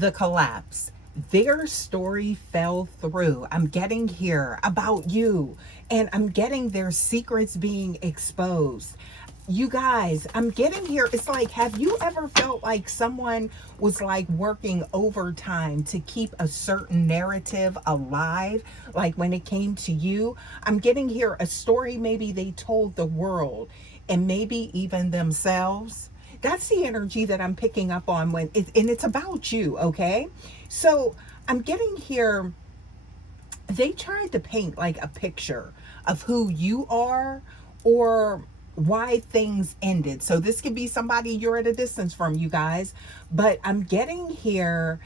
the collapse. Their story fell through. I'm getting here about you, and I'm getting their secrets being exposed. You guys, I'm getting here. It's like, have you ever felt like someone was like working overtime to keep a certain narrative alive? Like when it came to you, I'm getting here a story maybe they told the world and maybe even themselves. That's the energy that I'm picking up on and it's about you, okay? So I'm getting here, they tried to paint like a picture of who you are or why things ended. So this could be somebody you're at a distance from, you guys, but I'm getting here,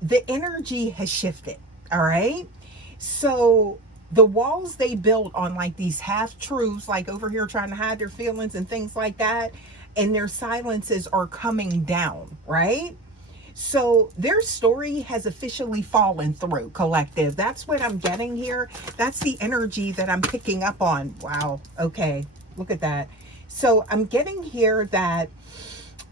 the energy has shifted, all right? So the walls they built on like these half truths, like over here trying to hide their feelings and things like that, and their silences are coming down, right? So their story has officially fallen through, collective. That's what I'm getting here. That's the energy that I'm picking up on. Wow. Okay. Look at that. So I'm getting here that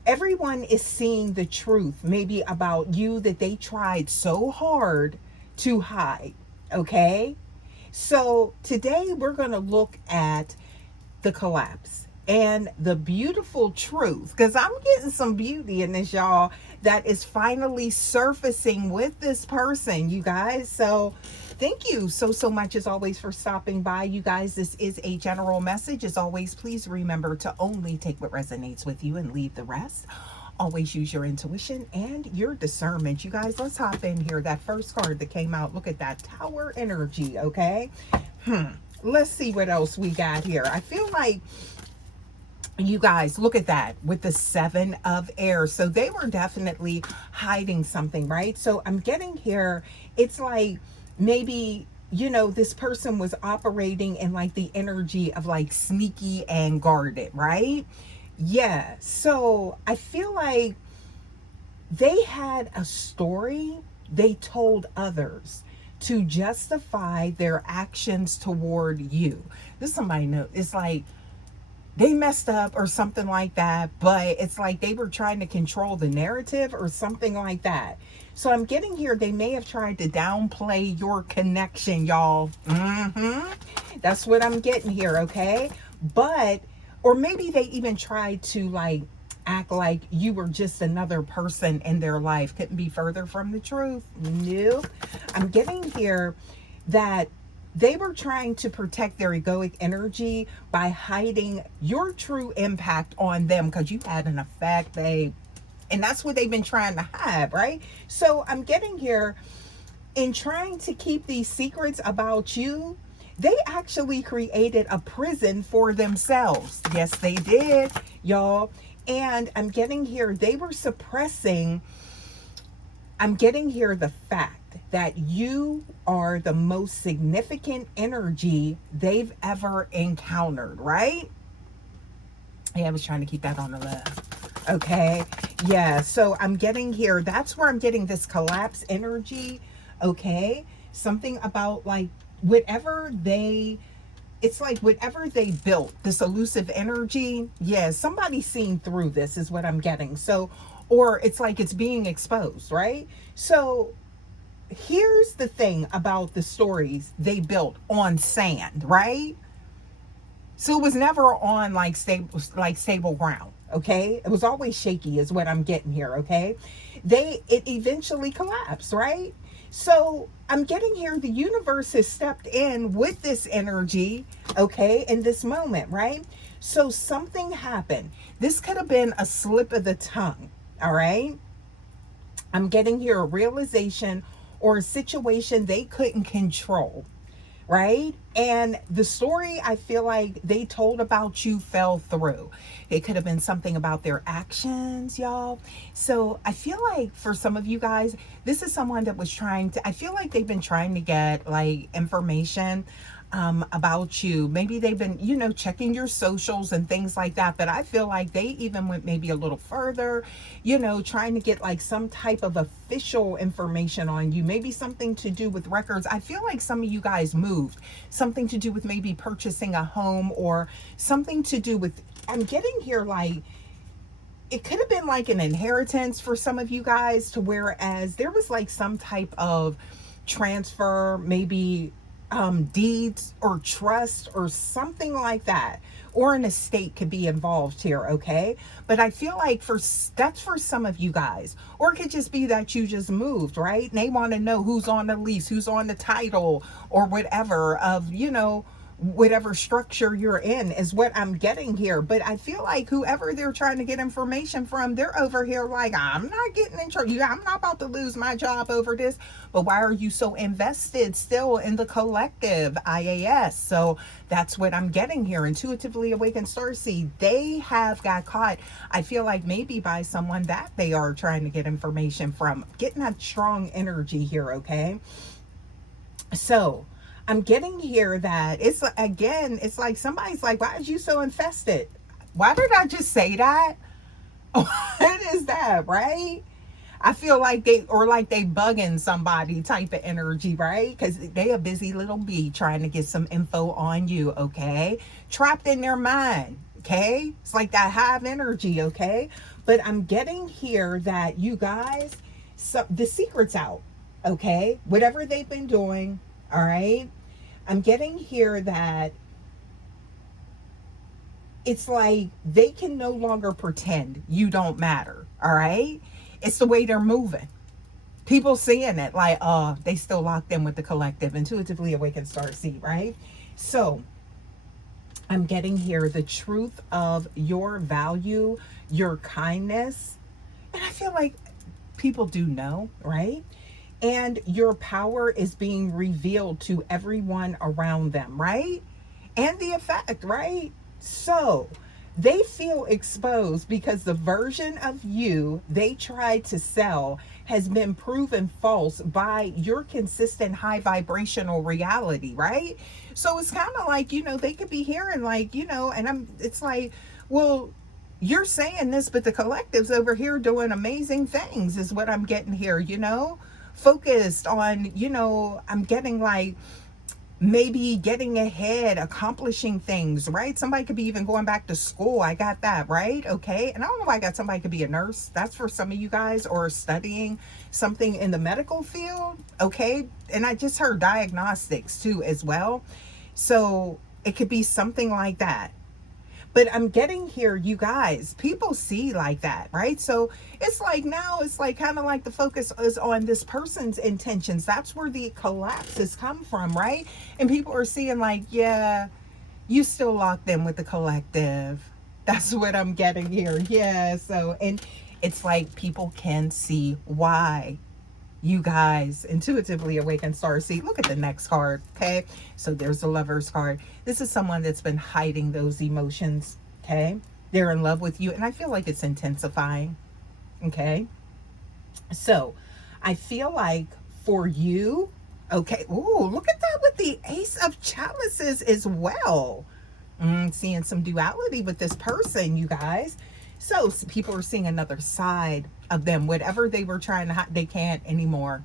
everyone is seeing the truth, maybe about you that they tried so hard to hide. Okay. So today we're going to look at the collapse and the beautiful truth, because I'm getting some beauty in this, y'all, that is finally surfacing with this person, you guys. So thank you so much as always for stopping by, you guys. This is a general message. As always, please remember to only take what resonates with you and leave the rest. Always use your intuition and your discernment, you guys. Let's hop in here. That first card that came out, look at that Tower energy. Okay, let's see what else we got here. I feel like, you guys, look at that with the Seven of Air. So they were definitely hiding something, right? So I'm getting here, it's like maybe, you know, this person was operating in like the energy of like sneaky and guarded, right? Yeah. So I feel like they had a story they told others to justify their actions toward you. This somebody know, it's like they messed up or something like that, but it's like they were trying to control the narrative or something like that. So I'm getting here, they may have tried to downplay your connection, y'all. That's what I'm getting here, okay? But, or maybe they even tried to like act like you were just another person in their life. Couldn't be further from the truth. Nope. I'm getting here that they were trying to protect their egoic energy by hiding your true impact on them because you had an effect, babe. And that's what they've been trying to hide, right? So I'm getting here, in trying to keep these secrets about you, they actually created a prison for themselves. Yes, they did, y'all. And I'm getting here, they were suppressing, I'm getting here the fact that you are the most significant energy they've ever encountered, right? Yeah, I was trying to keep that on the left. Okay. Yeah. So I'm getting here, that's where I'm getting this collapse energy. Okay. Something about like whatever they, it's like whatever they built, this elusive energy. Yeah. Somebody's seen through this, is what I'm getting. So, or it's like it's being exposed, right? So here's the thing about the stories they built on sand, right? So it was never on like stable ground, okay? It was always shaky is what I'm getting here, okay? It eventually collapsed, right? So I'm getting here, the universe has stepped in with this energy, okay, in this moment, right? So something happened. This could have been a slip of the tongue, all right? I'm getting here a realization or a situation they couldn't control, right? And the story I feel like they told about you fell through. It could have been something about their actions, y'all. So I feel like for some of you guys, this is someone that was trying to, I feel like they've been trying to get like information about you. Maybe they've been, you know, checking your socials and things like that. But I feel like they even went maybe a little further, you know, trying to get like some type of official information on you. Maybe something to do with records. I feel like some of you guys moved. Something to do with maybe purchasing a home or something to do with, I'm getting here like it could have been like an inheritance for some of you guys, to whereas there was like some type of transfer, maybe deeds or trust or something like that, or an estate could be involved here, okay? But I feel like that's for some of you guys, or it could just be that you just moved, right? And they want to know who's on the lease, who's on the title, or whatever of, whatever structure you're in is what I'm getting here. But I feel like whoever they're trying to get information from, they're over here like, I'm not getting in trouble. I'm not about to lose my job over this. But why are you so invested still in the collective IAS? So that's what I'm getting here. Intuitively Awakened Starseed, they have got caught, I feel like, maybe by someone that they are trying to get information from. Getting that strong energy here, okay? So I'm getting here that it's, again, it's like somebody's like, why is you so infested? Why did I just say that? What is that, right? I feel like they bugging somebody type of energy, right? Because they a busy little bee trying to get some info on you, okay? Trapped in their mind, okay? It's like that hive energy, okay? But I'm getting here that you guys, so the secret's out, okay? Whatever they've been doing, all right? I'm getting here that it's like they can no longer pretend you don't matter, all right? It's the way they're moving. People seeing it like, oh, they still locked in with the collective, Intuitively Awakened Starseed, right? So I'm getting here the truth of your value, your kindness. And I feel like people do know, right? And your power is being revealed to everyone around them, right? And the effect, right? So they feel exposed because the version of you they tried to sell has been proven false by your consistent high vibrational reality, right? So it's kind of like, they could be hearing like, and it's like, well, you're saying this, but the collective's over here doing amazing things is what I'm getting here, focused on, I'm getting like maybe getting ahead, accomplishing things, right? Somebody could be even going back to school. I got that, right? Okay. And I don't know why I got somebody could be a nurse. That's for some of you guys, or studying something in the medical field. Okay. And I just heard diagnostics too, as well. So it could be something like that. But I'm getting here, you guys, people see like that, right? So it's like now it's like kind of like the focus is on this person's intentions. That's where the collapses come from, right? And people are seeing like, yeah, you still locked in with the collective. That's what I'm getting here. Yeah. So, and it's like people can see why. You guys, Intuitively Awakened Starseed, look at the next card, okay? So there's the Lover's card. This is someone that's been hiding those emotions, okay? They're in love with you, and I feel like it's intensifying, okay? So I feel like for you, okay, ooh, look at that with the Ace of Chalices as well. Seeing some duality with this person, you guys. So people are seeing another side of them. Whatever they were trying to hide, they can't anymore.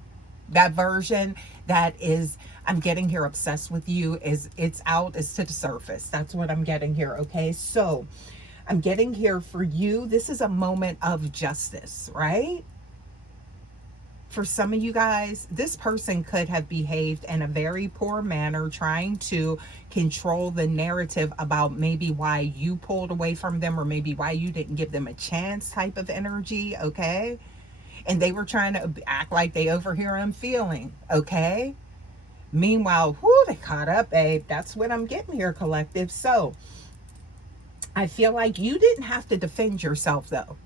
That version that is, I'm getting here, obsessed with you, it's out, it's to the surface. That's what I'm getting here, okay? So I'm getting here for you. This is a moment of justice, right? For some of you guys, this person could have behaved in a very poor manner, trying to control the narrative about maybe why you pulled away from them, or maybe why you didn't give them a chance type of energy, okay? And they were trying to act like they overhear them feeling, okay? Meanwhile, whoo, they caught up, babe. That's what I'm getting here, collective. So I feel like you didn't have to defend yourself, though.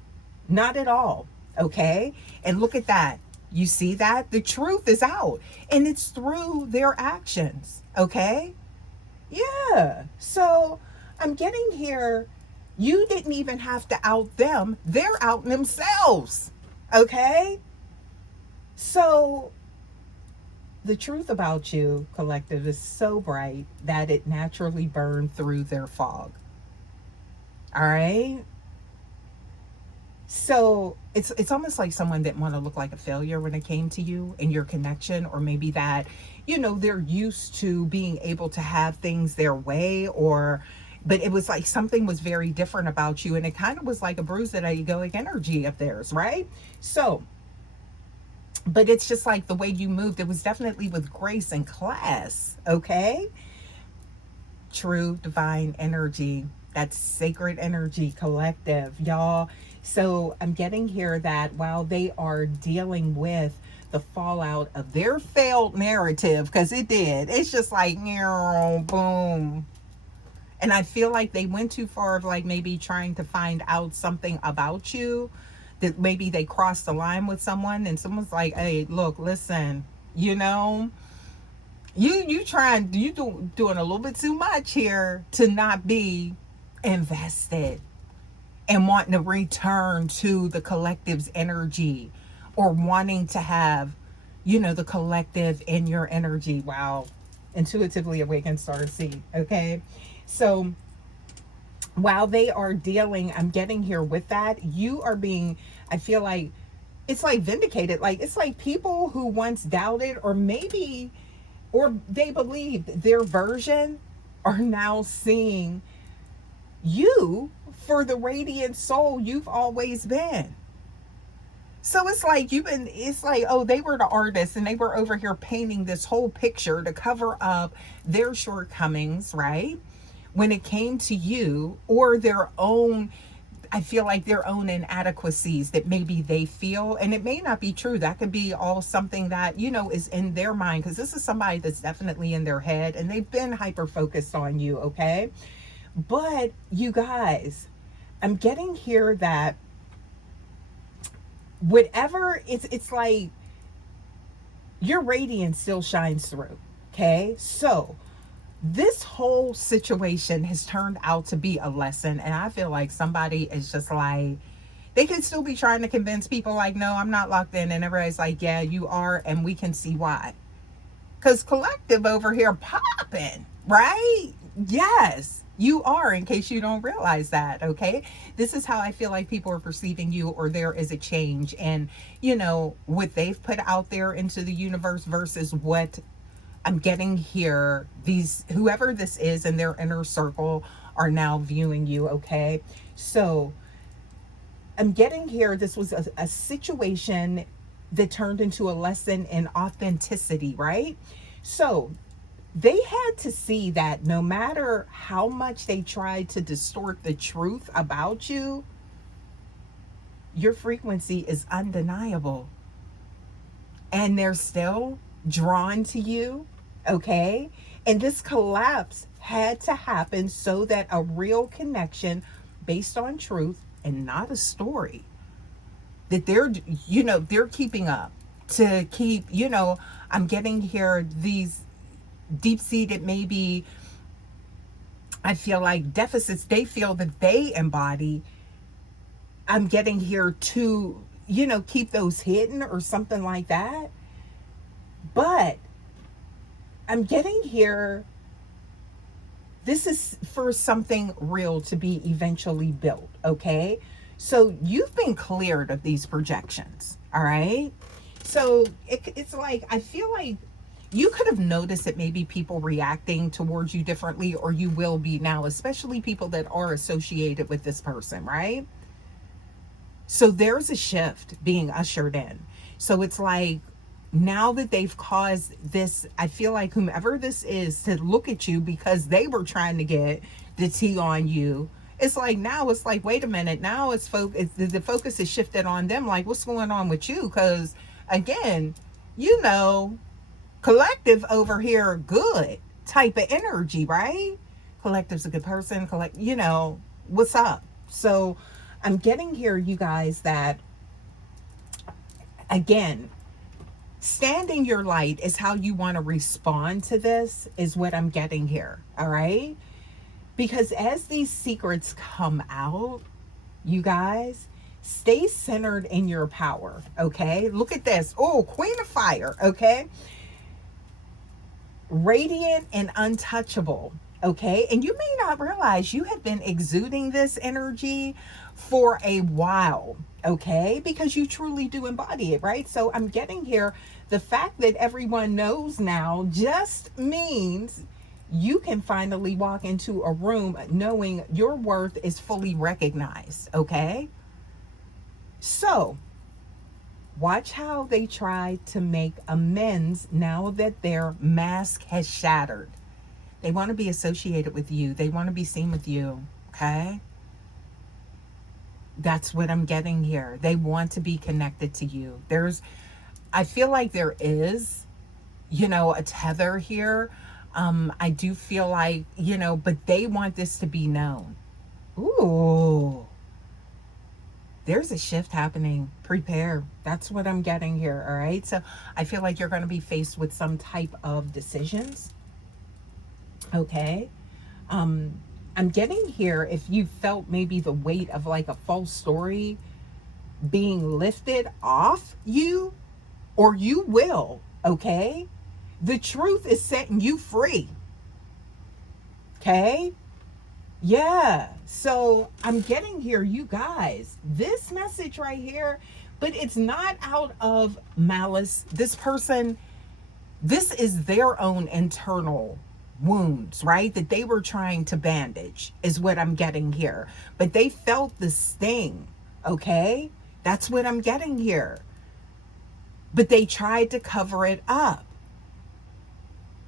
Not at all, okay? And look at that. You see that? The truth is out, and it's through their actions, okay? Yeah. So I'm getting here, you didn't even have to out them. They're outing themselves, okay? So the truth about you, collective, is so bright that it naturally burned through their fog, all right? So it's almost like someone didn't want to look like a failure when it came to you and your connection, or maybe that, they're used to being able to have things their way, or but it was like something was very different about you, and it kind of was like a bruised egoic energy of theirs, right? So, but it's just like the way you moved, it was definitely with grace and class, okay? True divine energy, that's sacred energy collective, y'all. So I'm getting here that while they are dealing with the fallout of their failed narrative, because it did, it's just like boom. And I feel like they went too far of like maybe trying to find out something about you, that maybe they crossed the line with someone and someone's like, hey, look, listen, you know, doing a little bit too much here to not be invested and wanting to return to the collective's energy, or wanting to have, the collective in your energy. Wow. Intuitively awakened star seed. Okay. So while they are dealing, I'm getting here with that, you are being, I feel like it's like vindicated. Like it's like people who once doubted, or maybe, or they believed their version, are now seeing you for the radiant soul you've always been. So it's like it's like, oh, they were the artists and they were over here painting this whole picture to cover up their shortcomings, right? When it came to you, or their own, I feel like their own inadequacies that maybe they feel, and it may not be true. That could be all something that, is in their mind, because this is somebody that's definitely in their head and they've been hyper focused on you, okay? But you guys, I'm getting here that whatever, it's like your radiance still shines through, okay? So this whole situation has turned out to be a lesson, and I feel like somebody is just like, they can still be trying to convince people like, no, I'm not locked in, and everybody's like, yeah, you are, and we can see why. Because collective over here popping, right? Yes, you are, in case you don't realize that, okay? This is how I feel like people are perceiving you, or there is a change, and what they've put out there into the universe versus what I'm getting here, these, whoever this is in their inner circle, are now viewing you, okay? So I'm getting here, this was a situation that turned into a lesson in authenticity, right? So they had to see that no matter how much they tried to distort the truth about you, your frequency is undeniable. And they're still drawn to you, okay? And this collapse had to happen so that a real connection based on truth and not a story, that they're keeping up to keep, I'm getting here these deep-seated, maybe, I feel like deficits they feel that they embody. I'm getting here to, keep those hidden or something like that. But I'm getting here, this is for something real to be eventually built, okay? So you've been cleared of these projections, all right? So it's like, I feel like you could have noticed that maybe people reacting towards you differently, or you will be now, especially people that are associated with this person, right? So there's a shift being ushered in. So it's like, now that they've caused this, I feel like whomever this is to look at you because they were trying to get the tea on you, it's like, now it's like, wait a minute, now it's the focus is shifted on them, like, what's going on with you? Because again, collective over here, good type of energy, right? Collective's a good person, what's up? So I'm getting here, you guys, that again, standing your light is how you want to respond to this, is what I'm getting here, all right? Because as these secrets come out, you guys, stay centered in your power, okay? Look at this. Oh, Queen of Fire, okay? Radiant and untouchable, okay? And you may not realize you have been exuding this energy for a while, okay? Because you truly do embody it, right? So I'm getting here, the fact that everyone knows now just means you can finally walk into a room knowing your worth is fully recognized, okay? So, watch how they try to make amends now that their mask has shattered. They want to be associated with you, they want to be seen with you, okay? That's what I'm getting here. They want to be connected to you. I feel like there is, a tether here. I do feel like, but they want this to be known. Ooh, there's a shift happening. Prepare. That's what I'm getting here. All right. So I feel like you're going to be faced with some type of decisions. Okay. I'm getting here, if you felt maybe the weight of like a false story being lifted off you, or you will, okay? The truth is setting you free. Okay? Yeah. So I'm getting here, you guys, this message right here, but it's not out of malice. This person, this is their own internal wounds, right? That they were trying to bandage, is what I'm getting here. But they felt the sting, okay? That's what I'm getting here. But they tried to cover it up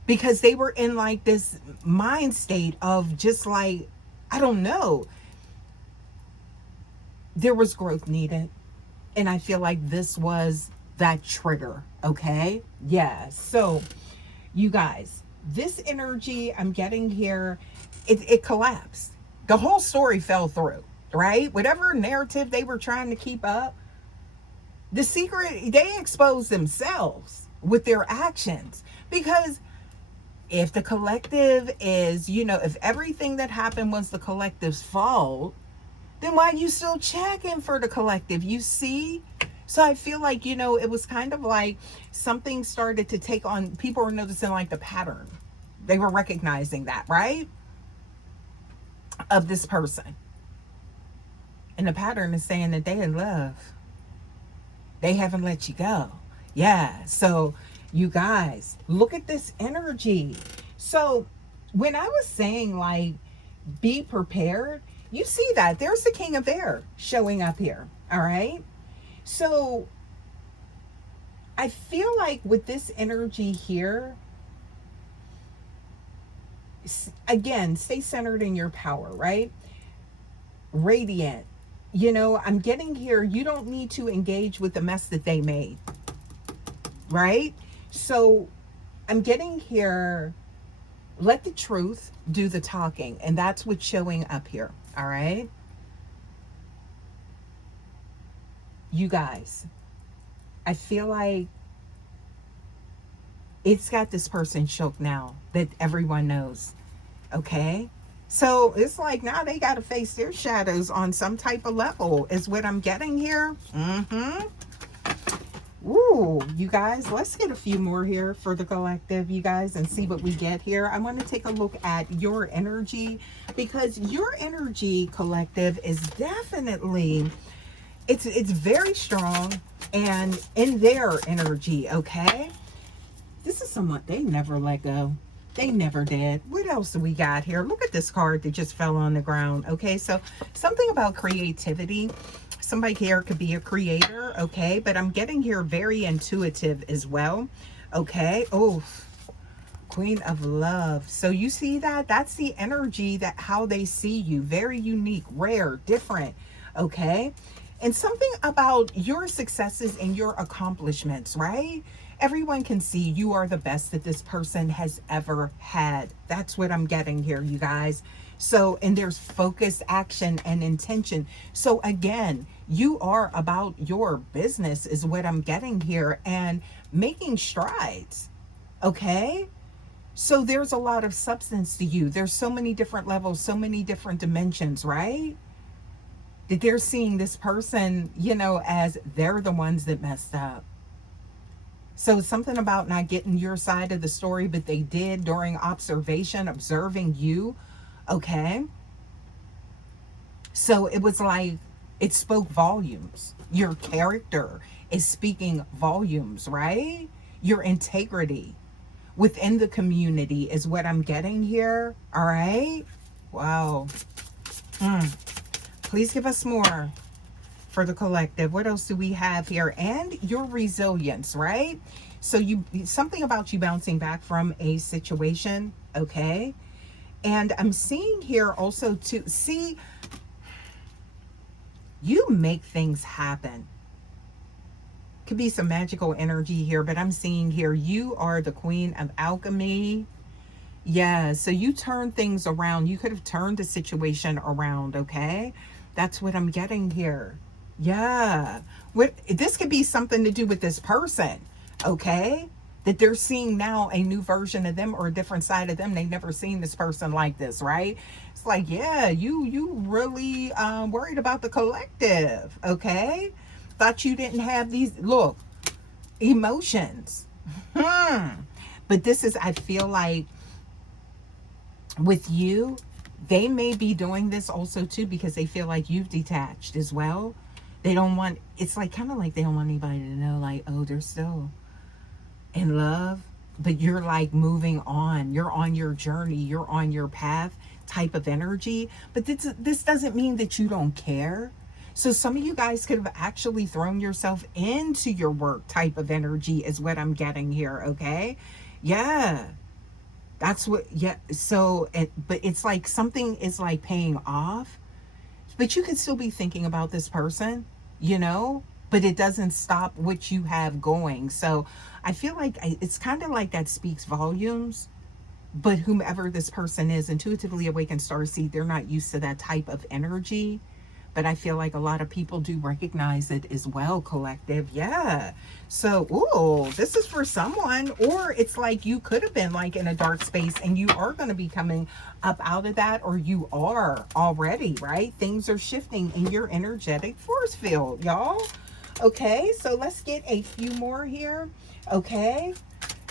because they were in like this mind state of just like, I don't know. There was growth needed. And I feel like this was that trigger, okay? Yeah. So, you guys, this energy I'm getting here, it collapsed. The whole story fell through, right? Whatever narrative they were trying to keep up, the secret, they exposed themselves with their actions. Because if the collective is, if everything that happened was the collective's fault, then why are you still checking for the collective? You see? So I feel like, it was kind of like something started to take on, people were noticing like the pattern. They were recognizing that, right? Of this person. And the pattern is saying that they in love. They haven't let you go. Yeah. So you guys, look at this energy. So when I was saying like, be prepared, you see that there's the King of Air showing up here. All right. So I feel like with this energy here, again, stay centered in your power, right? Radiant. I'm getting here, you don't need to engage with the mess that they made, right? So I'm getting here, let the truth do the talking. And that's what's showing up here, all right? You guys, I feel like it's got this person shook now that everyone knows, okay? So it's like now they got to face their shadows on some type of level is what I'm getting here. Ooh, you guys, let's get a few more here for the collective, you guys, and see what we get here. I want to take a look at your energy, because your energy, collective, is definitely, it's very strong and in their energy, okay? This is someone they never let go. They never did. What else do we got here? Look at this card that just fell on the ground. Okay, so something about creativity. Somebody here could be a creator, okay? But I'm getting here very intuitive as well, okay? Oh, Queen of Love. So you see that? That's the energy, that how they see you. Very unique, rare, different, okay? And something about your successes and your accomplishments, right? Everyone can see you are the best that this person has ever had. That's what I'm getting here, you guys. So, and there's focused action and intention. So again, you are about your business is what I'm getting here, and making strides, okay? So there's a lot of substance to you. There's so many different levels, so many different dimensions, right? That they're seeing this person, as they're the ones that messed up. So something about not getting your side of the story, but they did during observation, observing you, okay? So it was like, it spoke volumes. Your character is speaking volumes, right? Your integrity. within the community is what I'm getting here. All right. Wow. Please give us more for the collective. What else do we have here? And your resilience, right? So you, something about you bouncing back from a situation. Okay. And I'm seeing here also to see you make things happen. Could be some magical energy here, but I'm seeing here you are the queen of alchemy. Yeah, so you turn things around. You could have turned the situation around, okay? That's what I'm getting here. Yeah. What, this could be something to do with this person, okay? That they're seeing now a new version of them or a different side of them. They've never seen this person like this, right? It's like, yeah, you really worried about the collective, okay? Thought you didn't have these, look, emotions. But this is, I feel like, with you, they may be doing this also too because they feel like you've detached as well. They don't want, it's like kind of like they don't want anybody to know, like, oh, they're still in love, but you're like moving on. You're on your journey. You're on your path type of energy. But this doesn't mean that you don't care. So some of you guys could have actually thrown yourself into your work type of energy is what I'm getting here, okay? Yeah. That's what, yeah. So, but it's like something is like paying off, but you could still be thinking about this person, you know, but it doesn't stop what you have going. So I feel like it's kind of like that speaks volumes, but whomever this person is, intuitively awakened starseed, they're not used to that type of energy. But I feel like a lot of people do recognize it as well, collective. Yeah. So, ooh, this is for someone. Or it's like you could have been like in a dark space and you are going to be coming up out of that, or you are already, right? Things are shifting in your energetic force field, y'all. Okay, so let's get a few more here. Okay.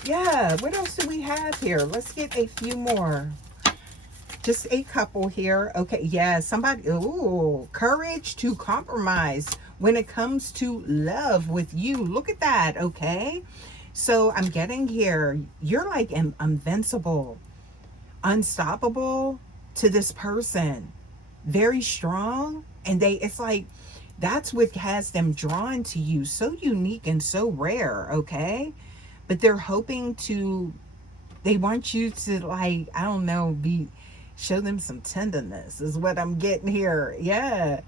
Yeah, what else do we have here? Let's get a few more. Just a couple here. Okay, yeah, somebody, ooh, courage to compromise when it comes to love with you. Look at that, okay? So I'm getting here, you're like invincible, unstoppable to this person. Very strong. And it's like, that's what has them drawn to you. So unique and so rare, okay? But they're hoping to, they want you to, like, I don't know, show them some tenderness is what I'm getting here. Yeah.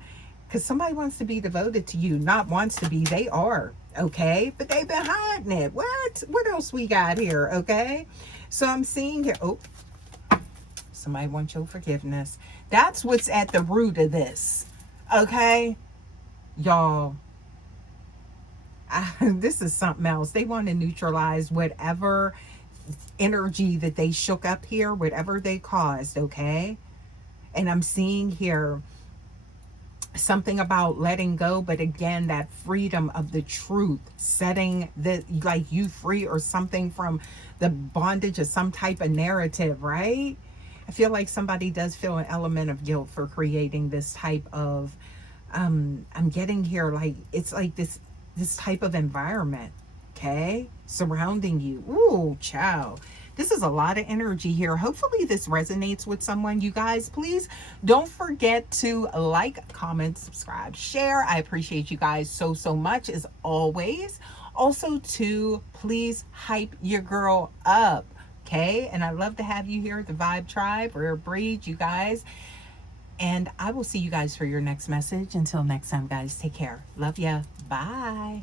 Because somebody wants to be devoted to you. Not wants to be, they are. Okay. But they've been hiding it. What else we got here? Okay. So I'm seeing here. Oh, somebody wants your forgiveness. That's what's at the root of this. Okay. Y'all. This is something else. They want to neutralize whatever energy that they shook up here, whatever they caused, okay? And I'm seeing here something about letting go, but again, that freedom of the truth, setting the, like, you free or something from the bondage of some type of narrative, right? I feel like somebody does feel an element of guilt for creating this type of I'm getting here, like, it's like this type of environment, okay, surrounding you. Ooh, child, this is a lot of energy here. Hopefully this resonates with someone. You guys, please don't forget to like, comment, subscribe, share. I appreciate you guys so much, as always. Also, to please hype your girl up, okay? And I love to have you here at the Vibe Tribe, Rare Breed, you guys. And I will see you guys for your next message. Until next time, guys, take care. Love ya. Bye.